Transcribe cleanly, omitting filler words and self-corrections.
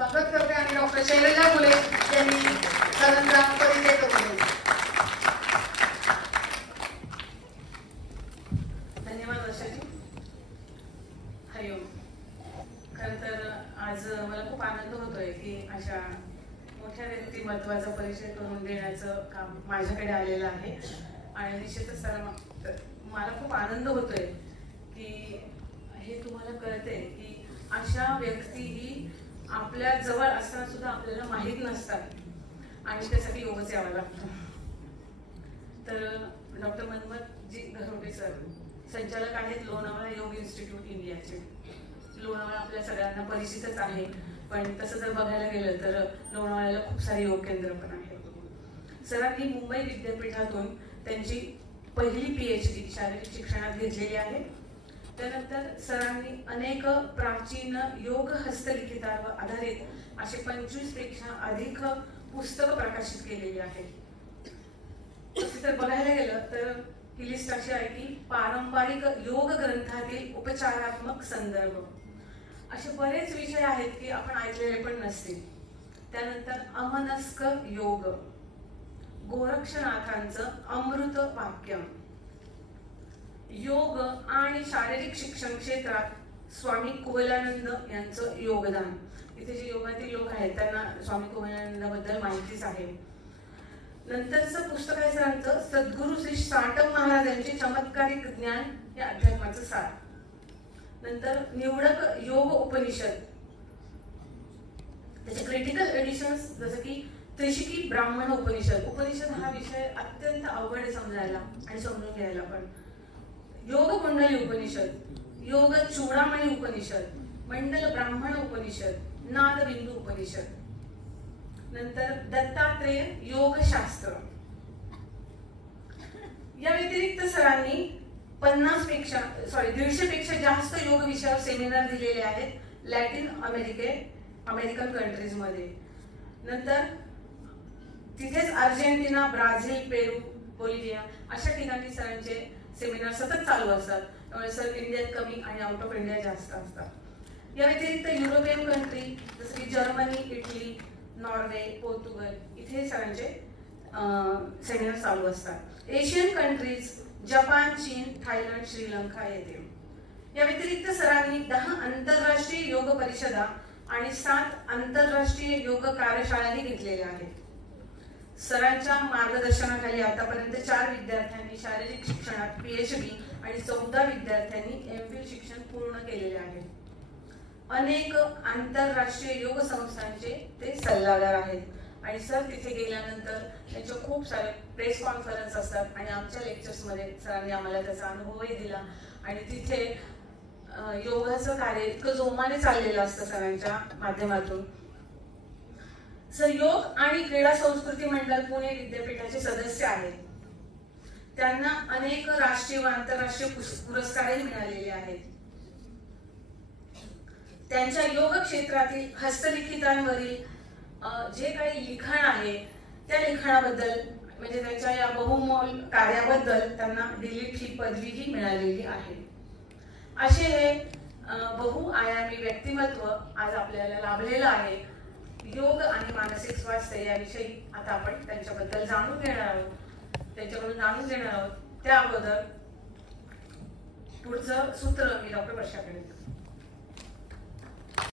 स्वागत करते आणि डॉक्टर शैलजा फुले यांनी सरांचा परिचय करून दिला. धन्यवाद वर्षाजी. हरिओम. खरं तर आज मला खूप आनंद होतोय की अशा मोठ्या व्यक्तिमत्वाचा परिचय करून देण्याचं काम माझ्याकडे आलेलं आहे. आणि निश्चितच मला खूप आनंद होतोय की हे तुम्हाला कळतंय की अशा व्यक्ती ही आपल्या जवळ असताना सुद्धा आपल्याला माहीत नसतात आणि त्यासाठी योगच यावं लागतं. तर डॉक्टर मनमथजी घरोटे सर संचालक आहेत लोणावळा योग इन्स्टिट्यूट इंडियाचे. लोणावळा आपल्या सगळ्यांना परिचितच आहे, पण तसं जर बघायला गेलं तर लोणावळ्याला खूप सारे योग केंद्र पण आहेत. सरांनी मुंबई विद्यापीठातून त्यांची पहिली PhD शारीरिक शिक्षणात घेतलेली आहे. त्यानंतर सरांनी अनेक प्राचीन योग हस्तलिखितावर आधारित असे 25 पेक्षा अधिक पुस्तकं प्रकाशित केलेली आहेत. तर बघायला गेलं तर ही लिस्ट अशी आहे की पारंपरिक योग ग्रंथातील उपचारात्मक संदर्भ असे बरेच विषय आहेत की आपण ऐकलेले पण नसतील. त्यानंतर अमनस्क योग, गोरक्षनाथांचं अमृत वाक्य, योग आणि शारीरिक शिक्षण क्षेत्रात स्वामी कुवलानंद यांचं योगदान. इथे जे योगातील लोक आहेत त्यांना स्वामी कुवलानंदाबद्दल माहितीच आहे. नंतरचं पुस्तक आहे सरांचं सद्गुरू श्री साटम महाराज यांचे चमत्कारिक ज्ञान या अध्यात्माचं सार. नंतर निवडक योग उपनिषद, त्याचे क्रिटिकल एडिशन्स जसं की त्रिशिकी ब्राह्मण उपनिषद. उपनिषद हा विषय अत्यंत अवघड समजायला आणि समजून घ्यायला पण. योग कुंडली उपनिषद, योग चूडामणी उपनिषद, मंडल ब्राह्मण उपनिषद, नादबिंदू उपनिषद. नंतर दत्तात्रेय योगशास्त्र. या व्यतिरिक्त सरांनी 150 पेक्षा जास्त योग विषयावर सेमिनार दिलेले आहेत लॅटिन अमेरिकन कंट्रीज मध्ये. नंतर तिथेच अर्जेंटिना, ब्राझील, पेरू, बोलिव्हिया अशा ठिकाणी सरांचे सेमिनार सतत चालू असतात. त्यामुळे सर इंडियात कमी आणि आउट ऑफ इंडिया जास्त असतात. या व्यतिरिक्त युरोपियन कंट्री जसं की जर्मनी, इटली, नॉर्वे, पोर्तुगल इथे सरांचे सेमिनार चालू असतात. एशियन कंट्रीज जपान, चीन, थायलंड, श्रीलंका येथे. या व्यतिरिक्त सरांनी 10 आंतरराष्ट्रीय योग परिषदा आणि 7 आंतरराष्ट्रीय योग कार्यशाळाही घेतलेल्या आहेत. सरांच्या मार्गदर्शनाखाली आतापर्यंत 4 विद्यार्थ्यांनी शारीरिक शिक्षणात PhD आणि 14 विद्यार्थ्यांनी MPhil शिक्षण पूर्ण केलेले आहे. अनेक आंतरराष्ट्रीय योग संस्थांचे ते सल्लागार आहेत. आणि सर तिथे गेल्यानंतर त्यांचे खूप सारे प्रेस कॉन्फरन्स असतात आणि आमच्या लेक्चर्समध्ये सरांनी आम्हाला त्याचा अनुभवही दिला. आणि तिथे योगाचं कार्य इतकं जोमाने चाललेलं असतं सरांच्या माध्यमातून. सर योग आणि क्रीडा संस्कृती मंडळ पुणे विद्यापीठाचे सदस्य आहेत. त्यांना अनेक राष्ट्रीय व आंतरराष्ट्रीय पुरस्कारही मिळालेले आहेत. त्यांच्या योग क्षेत्रातील हस्तलिखितांवरील जे काही लिखाण आहे त्या लिखाणाबद्दल म्हणजे त्यांच्या या बहुमोल कार्याबद्दल त्यांना डिलीट ही पदवीही मिळालेली आहे. असे हे बहुआयामी व्यक्तिमत्व आज आपल्याला लाभलेलं आहे. योग आणि मानसिक स्वास्थ्य याविषयी आता आपण त्यांच्याबद्दल जाणून घेणार आहोत, त्यांच्याकडून जाणून घेणार आहोत. त्या अगोदर पुढचं सूत्र मी डॉक्टर वर्षाकडे